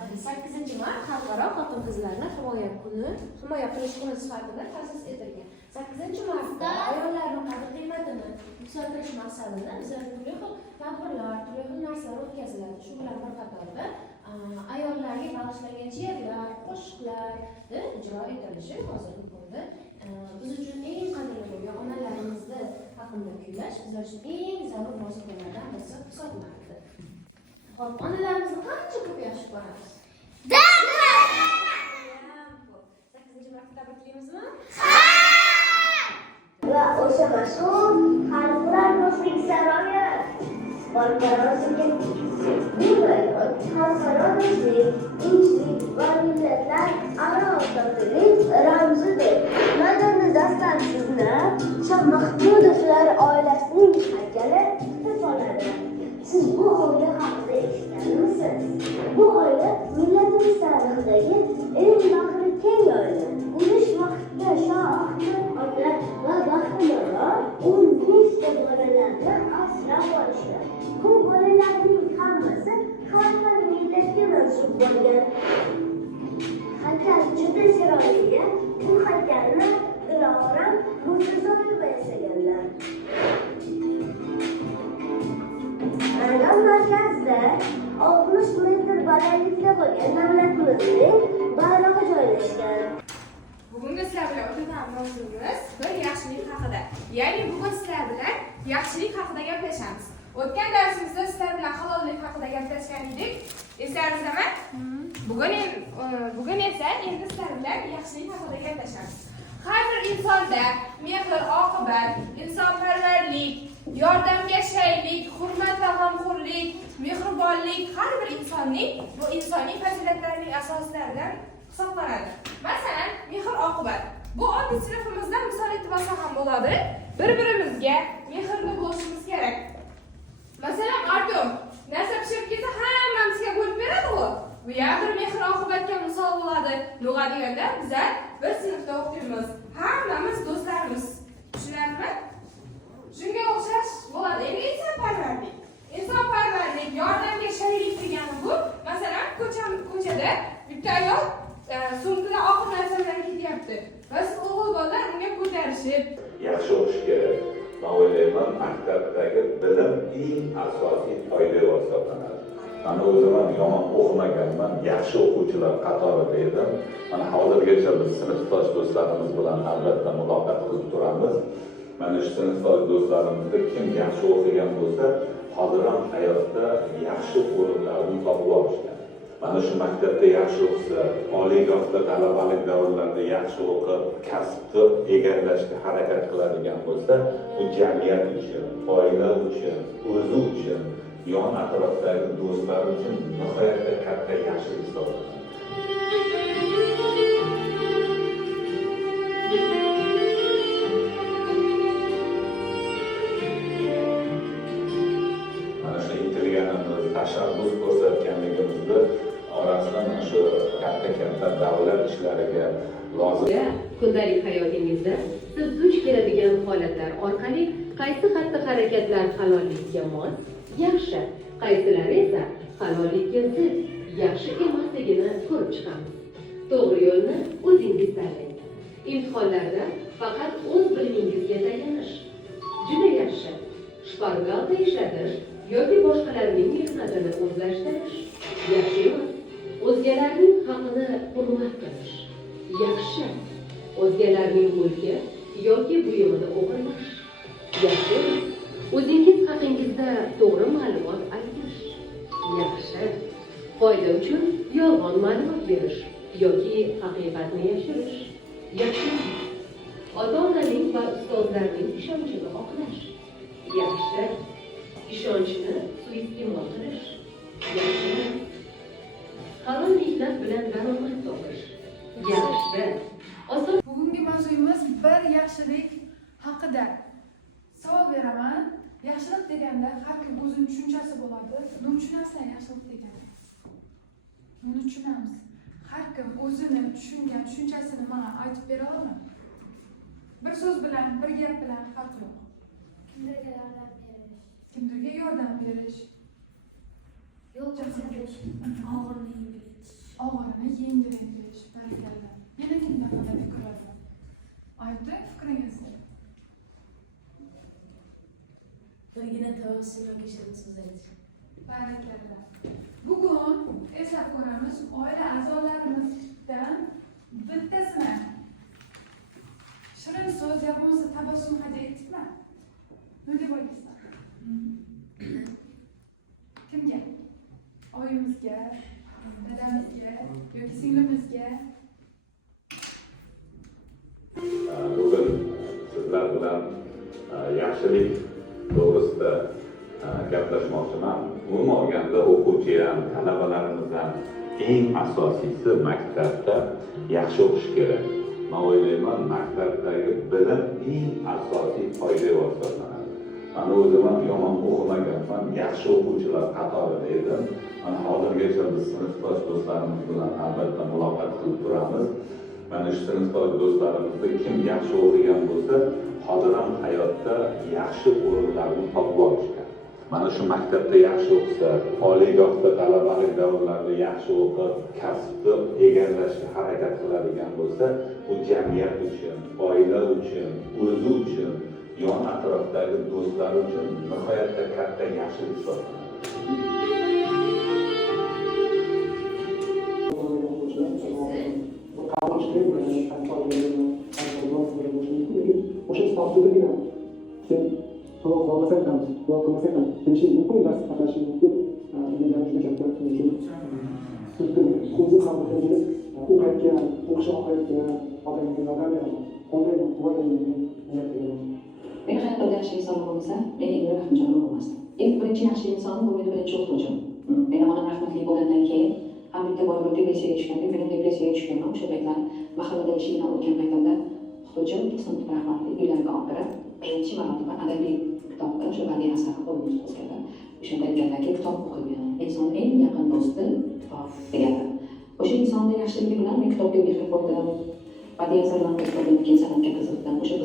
8-mart Xalqaro xotin-qizlarni himoya qilish kuni sifatida ta'sis etilgan. 8-martda ayollarning qadr-qiymatini yuksaltirish maqsadida bizlar turli xil tadbirlar, turli xil narsalar o'tkaziladi. Shu bilan bir qatorda ayollarga bag'ishlangan she'rlar, qo'shiqlar ijro etilishi hozirgi kunda biz uchun eng qadrli bo'lgan onalarimizni haqida kuylash bizlar uchun eng zarur vositalardan birisi hisoblanadi. Xo'p, onalarimizni qancha ko'p yaxshi ko'ramiz? 8-martni tabriklaymizmi? Va o'sha mashhur xalqlar do'stlik saroyi xalqaro do'stlik, tinchlik va millatlararo totuvlik ramzidir. Madonna dastlab sizni Shoh Mahmudovlar oilasining haykali kutib oladi. Siz bu oila haqida eshitganmisiz? Bu oila millatimiz tarixidagi eng bag'ri keng oila. Urush vaqtida Shoh Ahmad ota va Baxtimaro 15 ta bolalarni asrab olishdi. Bu bolalarning hammasi har xil millatga mansub bo'lgan. Haykal juda chiroyli. Bu haykalni Diloram Murtazoyeva yasaganlar. Maydon markazida 60 metr balandlikda bo'lgan davlatimizning bayrog'i joylashgan. Bugungi sizlar bilan o'tirgan mavzuimiz bir yaxshilik haqida. Ya'ni bugun sizlar bilan yaxshilik haqida gaplashamiz. O'tgan darsimizda sizlar bilan halollik haqida gaplashgan edik. Eslaringizmi? Bugun esa endi sizlar bilan yaxshilik haqida gaplashamiz. Har bir insonda mehr-oqibat, insonparvarlik, yordamkashlik, hurmat va g'amxo'rlik, mehribonlik har bir insonning bu insoniy fazilatlarining asoslaridan hisoblanadi. Masalan, mehr-oqibat. Bu oddiy sinfimizdan misol aytib olsam ham bo'ladi. Bir-birimizga mehrli bo'lishimiz kerak. Masalan, Artyom narsa pishirib kelsa hammamizga bo'lib beradi-ku. Bu ham bir mehr-oqibatga misol bo'ladi. Lug'at deganda bizlar bir sinfda o'qiymiz. Hammamiz do'stlarimiz. Tushunarlimi? Shunga o'xshash bo'ladi. Endi insonparvarlik. Insonparvarlik, yordamga shaylik degani bu. Masalan, ko'chada bitta ayol sumkada og'ir narsa bilan ketyapti. Va siz o'g'il bolalar unga ko'tarishib, yaxshi o'qish kerak. Men o'ylayman, maktabdagi bilim eng asosiy foyda hisoblanadi. Men o'zim ham yomon o'qimaganman, yaxshi o'quvchilar qatorida edim. Mana hozirgacha biz sinfdosh do'stlarimiz bilan albatta muloqot qilib turamiz. Mana shu sinfdosh do'stlarimizda kim yaxshi o'qigan bo'lsa, hozir ham hayotda yaxshi o'rinlarni topib olishgan. Mana shu maktabda yaxshi o'qisa, oliygohda talabalik davrlarida yaxshi o'qib, kasbni egallashga harakat qiladigan bo'lsa, bu jamiyat uchun, oila uchun, o'zi uchun, yon atrofdagi do'stlar uchun nihoyatda katta yaxshilik hisoblanadi. Mana shu intilganimiz, tashabbus ko'rsatganligimizni orasidan mana shu katta davlat ishlariga lozim. Kundalik hayotingizda siz duch keladigan holatlar orqali qaysi xatti-harakatlar halollikka mos, yaxshi, qaysilari esa halollikka zid, yaxshi emasligini ko'rib chiqamiz. To'g'ri yo'lni o'zingiz tanlang. Imtihonlarda faqat o'z bilimingizga tayanish juda yaxshi. Shpargalda ishlatish yoki boshqalarning mehnatini o'zlashtirish yaxshi emas. O'zgalarning haqini hurmat qilish yaxshi. O'zgalarning mulki yoki buyumini o'g'irlash yaxshi emas. O'zingiz haqingizda to'g'ri ma'lumot aytish yaxshi. Foyda uchun yolg'on ma'lumot berish yoki haqiqatni yashirish yaxshi emas. Ota-onaning va ustozlarning ishonchini oqlash yaxshi. Ishonchni suiiste'mol qilish yaxshi. Halol mehnat bilan daromad topish yaxshi. bugungi mavzuimiz bir yaxshilik haqida. Savol beraman. Yaxshilik deganda har kim o'zining tushunchasi bo'ladi. Nima tushunasizlar yaxshilik deganda? Buni tushunamiz. Har kim o'zini tushungan tushunchasini menga aytib bera oladimi? Bir so'z bilan, bir gap bilan farq yo'q. Kimlarga yordam berish? Yo'l ko'rsatish, og'irlikni bilish. og'irini yengil etish darslarda yana kimda qanday ko'rasiz? Aytdi fikringizni. Birgina tavsiya yoki shirin so'z aytish. Barakalla. Bugun eslab ko'ramiz, oila a'zolarimizdan bittasini shirin so'z yoki bo'lmasa tabassum hadya etdikmi? Nima deb o'ylaysiz? Kimga? Oyimizga, dadamizga yoki singlimizga? Bugun sizlar bilan yaxshilik to'g'risida gaplashmoqchiman. Umuman olganda o'quvchi ham, talabalarimiz ham eng asosiysi maktabda yaxshi o'qish kerak. Men o'ylayman, maktabdagi bilim eng asosiy foyda hisoblanadi. Mana o'zim ham yomon o'qimaganman, yaxshi o'quvchilar qatorida edim. Mana hozirgacha biz sinfdosh do'stlarimiz bilan albatta muloqot qilib turamiz. Mana shu sinfdosh do'stlarimizda kim yaxshi o'qigan bo'lsa, hozir ham hayotda yaxshi o'rinlarni topib olishgan. Mana shu maktabda yaxshi o'qisa, oliygohda talabalik davrlarida yaxshi o'qib, kasbni egallashga harakat qiladigan bo'lsa, bu jamiyat uchun, oila uchun, o'zi uchun, yon atrofdagi do'stlar uchun nihoyatda katta yaxshilik hisoblanadi. o'sha stavkadagina sen to'g'ri qilmasang ham to'g'ri qilmasang ham kelishing mumkin, dars qatnashing mumkin degan juda katta o'zi ham o'zingiz o'qiyotgan, o'qishni xohlayotgan odamga yordam beradi. Qanday quvvatlangan niyatga men hayotda yaxshi inson bo'lsa, men endi Rahimjon bo'lmasdim. Ilk birinchi yaxshi inson bu meni birinchi o'qituvchim. Men onam rahmatli bo'lgandan keyin ham bitta boy bir depressiyaga tushgandim. Men depressiyaga tushganman. O'sha paytlar mahallada ishimdan o'tgan paytimda o'qituvchim sinf rahmatli uylariga olib kirib, birinchi marotaba adabiy kitobda o'sha badiiy asarni qo'limga tutqazganda, o'shanda aytgandan keyin kitob o'qigan. Inson eng yaqin do'sti kitob deganlar. O'sha insonni yaxshiligi bilan men kitobga mehr qo'ydim. Badiiy asarlarni o'qigandan keyin san'atga qiziqdim. O'sha